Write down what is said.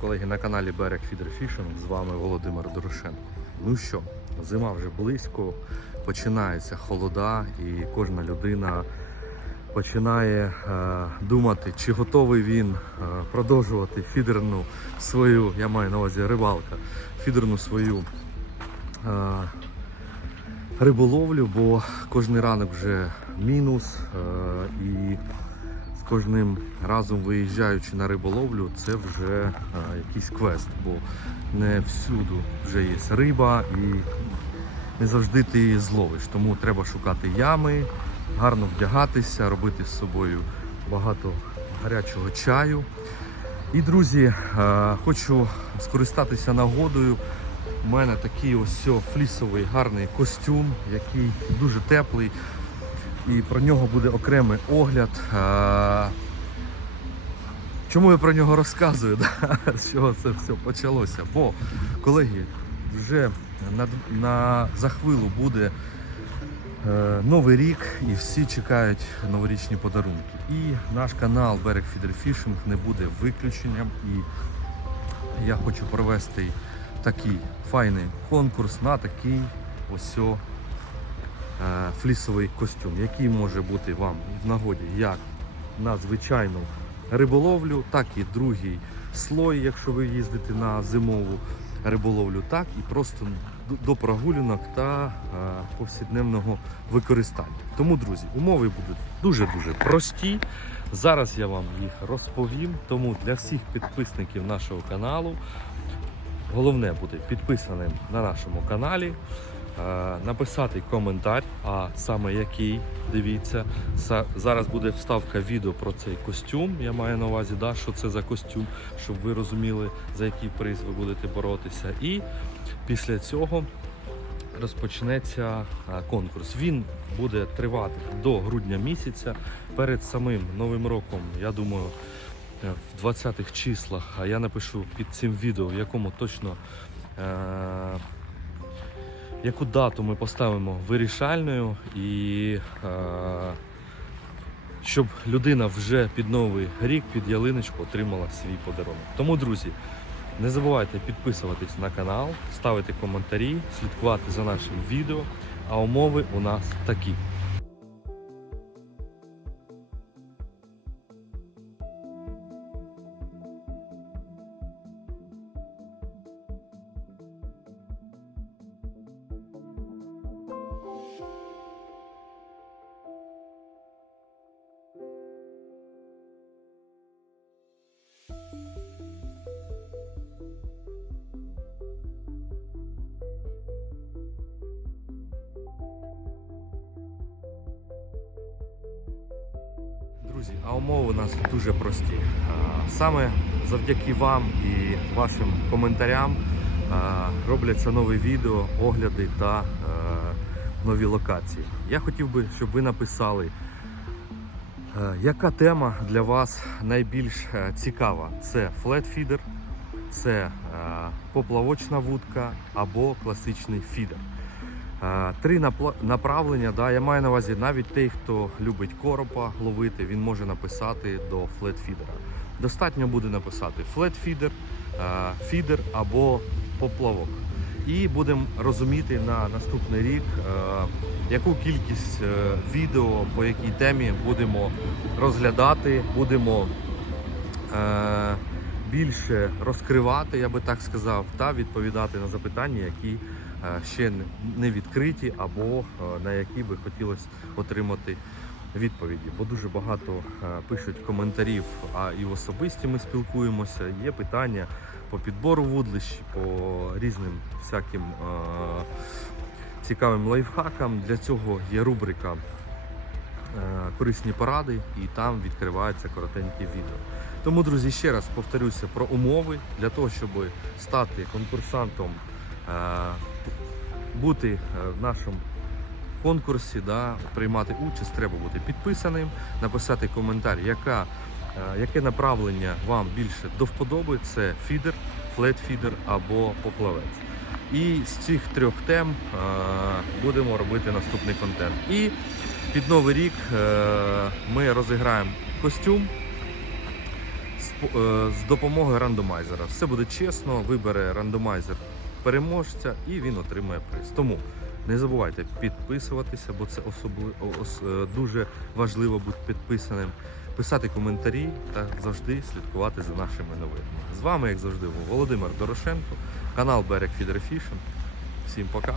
Колеги на каналі Берег Фідер Фішинг. З вами Володимир Дорошенко. Ну що, зима вже близько, починається холода, і кожна людина починає е, думати, чи готовий він е, продовжувати фідерну свою, я маю на увазі рибалка, фідерну свою е, риболовлю, бо кожен ранок вже мінус е, і кожним разом виїжджаючи на риболовлю, це вже е, якийсь квест, бо не всюди вже є риба і не завжди ти її зловиш. Тому треба шукати ями, гарно вдягатися, робити з собою багато гарячого чаю. І, друзі, е, хочу скористатися нагодою. У мене такий ось флісовий гарний костюм, який дуже теплий. І про нього буде окремий огляд. Чому я про нього розказую? да? З чого це все почалося? Бо, колеги, вже на, на, за хвилу буде е, Новий рік і всі чекають новорічні подарунки. І наш канал Берег Фідер Фішинг не буде виключенням. І я хочу провести такий файний конкурс на такий ось флісовий костюм, який може бути вам в нагоді як на звичайну риболовлю, так і другий слой, якщо ви їздите на зимову риболовлю, так і просто до- прогулянок та е, повсякденного використання. Тому, друзі, умови будуть дуже-дуже прості. Зараз я вам їх розповім. Тому для всіх підписників нашого каналу головне бути підписаним на нашому каналі, е, написати коментар, а саме який, дивіться. Зараз буде вставка відео про цей костюм. Я маю на увазі, да, що це за костюм, щоб ви розуміли, за який приз ви будете боротися. І після цього розпочнеться е, конкурс. Він буде тривати до грудня місяця. Перед самим новим роком, я думаю, е, в 20-х числах, я напишу під цим відео, в якому точно е- яку дату ми поставимо вирішальною і е- щоб людина вже під новий рік, під ялиночку отримала свій подарунок. Тому, друзі, не забувайте підписуватись на канал, ставити коментарі, слідкувати за нашим відео. А умови у нас такі. Друзі, а умови у нас дуже прості. Саме завдяки вам і вашим коментарям робляться нові відео, огляди та е, нові локації. Я хотів би, щоб ви написали, е, яка тема для вас найбільш е, цікава? Це флетфідер, це поплавочна вудка або класичний фідер. Три направлення. Да, я маю на увазі навіть той, хто любить коропа ловити, він може написати до флетфідера. Достатньо буде написати флетфідер, фідер або поплавок. І будемо розуміти на наступний рік, яку кількість е, відео по якій темі будемо розглядати, будемо е, більше розкривати, я би так сказав, та відповідати на запитання, які ще не- відкриті, або е, на які би хотілося отримати відповіді. Бо дуже багато е, пишуть коментарів, а і в особисті ми спілкуємося. Є питання по підбору вудлищ, по різним всяким е, цікавим лайфхакам. Для цього є рубрика е, корисні поради, і там відкриваються коротенькі відео. Тому, друзі, ще раз повторюся про умови для того, щоб стати конкурсантом, е, бути е, в нашому конкурсі, да, приймати участь, треба бути підписаним, написати коментар, яка, е, яке направлення вам більше до вподоби. Це фідер, флетфідер або поплавець. І з цих трьох тем е, будемо робити наступний контент. І під новий рік ми розіграємо костюм з допомогою рандомайзера. Все буде чесно, вибере рандомайзер переможця і він отримає приз. Тому не забувайте підписуватися, бо це особливо дуже важливо бути підписаним, писати коментарі та завжди слідкувати за нашими новинами. З вами, як завжди, був Володимир Дорошенко, канал Берег Фідерфішн. Всім пока!